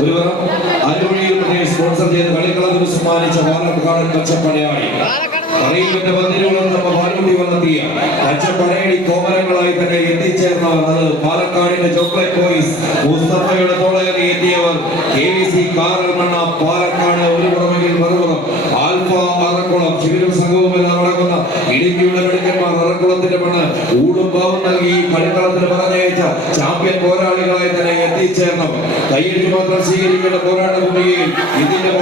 ഒരു ആലുവയിൽ സ്പോൺസർ ചെയ്ത് കളിക്കളത്തിൽ സമ്മാനിച്ച പാലക്കാടൻ പച്ചപ്പടയാളി അറിയിപ്പിന്റെ പന്തിരുകളോട് നമ്മ പാലുകുടി വളർത്തിയ പച്ചപ്പടയടി കോമരങ്ങളായി തന്നെ എത്തിച്ചേർന്നവർ അത് പാലക്കാടിന്റെ ചോക്ലേറ്റ് ബോയ്സ് മുസ്തഫയുടെ തോളകറി എത്തിയവർ KVC കാറൽമണ്ണ പാലക്കാട് ഒരു പുറമെങ്കിൽ മറുപുറം ആൽഫ അറക്കുളം ശിവരും സംഘവും എല്ലാം നടക്കുന്ന ഇടുക്കിയുടെ മിടുക്കന്മാർ അറക്കുളത്തിന്റെ മണ്ണ് ഊടും പാവും നൽകി കളിക്കളത്തിന് പറഞ്ഞയച്ച ചാമ്പ്യൻ പോരാളികളായി തന്നെ എത്തിച്ചേർന്നവർ കൈയടിച്ച് മാത്രം സ്വീകരിക്കേണ്ട പോരാട്ട ഭൂമിയിൽ ഇതിന്റെ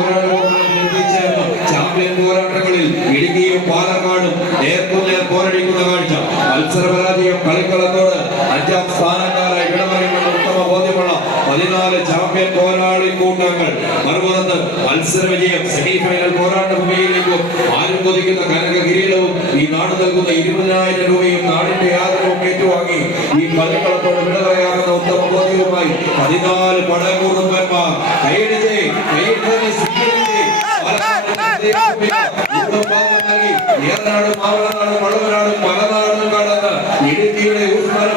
എത്തിച്ചേർന്ന ചാമ്പ്യൻ പോരാട്ടങ്ങളിൽ ഇടുക്കിയും പാലക്കാടും നേർക്കുനേർ പോരടിക്കുന്ന കാഴ്ച മത്സര പരാജയം കളിക്കളത്തോട് 5ാം സ്ഥാനക്കാരായി വിടമറിയുമെന്ന് ഉത്തമ ബോധ്യമുള്ള 14 ചാമ്പ്യൻ പോരാളി കൂട്ടങ്ങൾ മറുപുറത്ത് മത്സര വിജയം സെമി ഫൈനൽ പോരാട്ട ഭൂമിയിലേക്കും ആരും കൊതിക്കുന്ന കനക കിരീടവും ഈ നാട് നൽകുന്ന 20,000 രൂപയും നാടിന്റെ ആദരവും ഏറ്റുവാങ്ങി ഈ കളിക്കളത്തോട് വിട പറയാമെന്ന ഉത്തമ ബോധ്യവുമായി 14 പടകൂറുമ്പന്മാർ കൈയടിച്ച് ഇടുക്കിയുടെ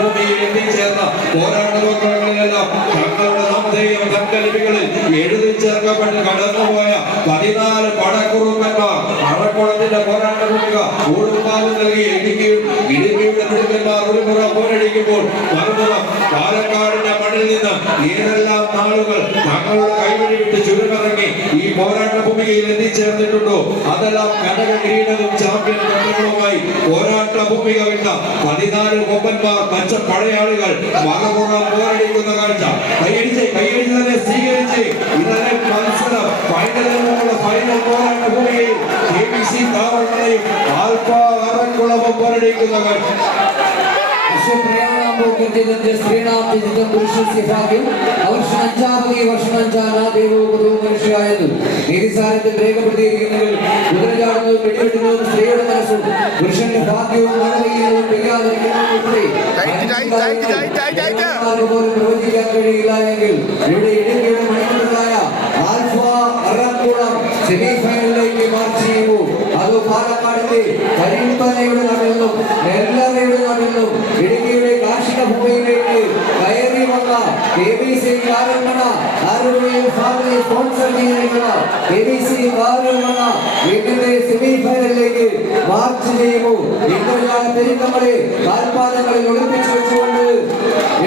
ഭൂമിയിൽ എത്തിച്ചേർന്ന പോരാട്ടങ്ങളിലെല്ലാം തങ്ങളുടെ നാമധേയം തങ്കലിപികളിൽ എഴുതി ചേർക്കപ്പെട്ട് കടന്നുപോയ 14 പടക്കുറുമ്പന്മാർ അറക്കുളത്തിന്റെ പോരാട്ട ഭൂമിക ഊടുംപാവും നൽകി ഇടുക്കിയുടെ മിടുക്കന്മാർ ഒരു പുറം പോരടിക്കുമ്പോൾ മറുപുറം പാലക്കാടിന്റെ മണ്ണിൽ നിന്ന് ഏതെല്ലാം നാളുകൾ തങ്ങളുടെ കൈവഴി വിട്ട് ചുരുമിറങ്ങി ഈ പോരാട്ട ഭൂമികയിൽ എത്തിച്ചേർന്നിട്ടുണ്ടോ അതെല്ലാം കനക കിരീടവും ചാമ്പ്യൻ പട്ടങ്ങളുമായി പോരാട്ട ഭൂമിക വിട്ട 14 കൊമ്പന്മാർ പച്ച പടയാളികൾ മറുപുറം പോരടിക്കുന്ന കാഴ്ച കൈയടിച്ച് തന്നെ സ്വീകരിച്ച് ഇന്നലെ മത്സരം ഫൈനലിനുള്ള ഫൈനൽ പോരാട്ട ഭൂമിയിൽ KVC കാവളയും ആൽഫ അറക്കുളവും പോരടിക്കുന്ന കാഴ്ച ശ്രീനാം ഭാഗ്യം വർഷം 5-ാമത് വർഷം 5-ാം ദേവോപദവും മനുഷ്യായത് നീതിസാരത്തിൽ രേഖപ്പെടുത്തിയിരിക്കുന്നതിൽ കുതിരചാടുന്നതും വെടിവെട്ടുന്നതും സ്ത്രീയുടെ മനസ്സും പുരുഷന്റെ ഭാഗ്യവും മഴവെയ്യുന്നതും പോലും പ്രവചിക്കാൻ കഴിയില്ല എങ്കിൽ ഇവിടെ ഇടുക്കിയുടെ മണിക്കൂറായ ആൽഫ അറക്കുളം സെമി ഫൈനലിലേക്ക് മാർച്ച് ചെയ്യുമ്പോൾ അത് പാലക്കാടിന്റെ കരിമ്പനയുടെ നാട്ടിൽ നിന്നും നെല്ലറയുടെ നാട്ടിൽ നിന്നും ഇടുക്കിയുടെ കാർഷിക ഭൂമിയിലേക്ക് കയറി വന്ന KVC കാറൽമണ്ണ ആലുവയിൽ ഫാമിലി സ്പോൺസർ ചെയ്തിരിക്കുന്ന KVC കാറൽമണ്ണ വീട്ടിന്റെ സെമി ഫൈനലിലേക്ക് മാർച്ച് ചെയ്യുമ്പോൾ ഇന്ദ്രജാല പെരുക്കങ്ങളെ കാൽപാദങ്ങളിൽ ഒളിപ്പിച്ചു വെച്ചുകൊണ്ട്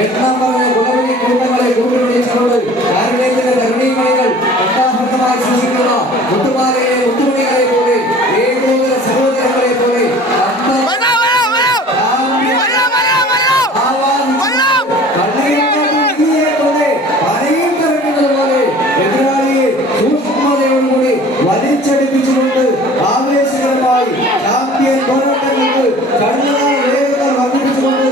എണ്ണം പറഞ്ഞ കുലവിളി കൂട്ടങ്ങളെ കൂട്ടുപിടിച്ചുകൊണ്ട് കാരുണ്യത്തിന്റെ ധരണീമണികൾ ഉദാഹരണമായി സൃഷ്ടിക്കുന്ന മുത്തുമാലയെ മുത്തുമണികളെ പോലെ ഏകോദര സഹോദരങ്ങളെ പോലെ വലിച്ചടിപ്പിച്ചുകൊണ്ട് ആവേശകരമായി ചാമ്പ്യൻ പോരാട്ടങ്ങൾക്ക് കണ്ണുകാല വേഗത വർദ്ധിപ്പിച്ചുകൊണ്ട്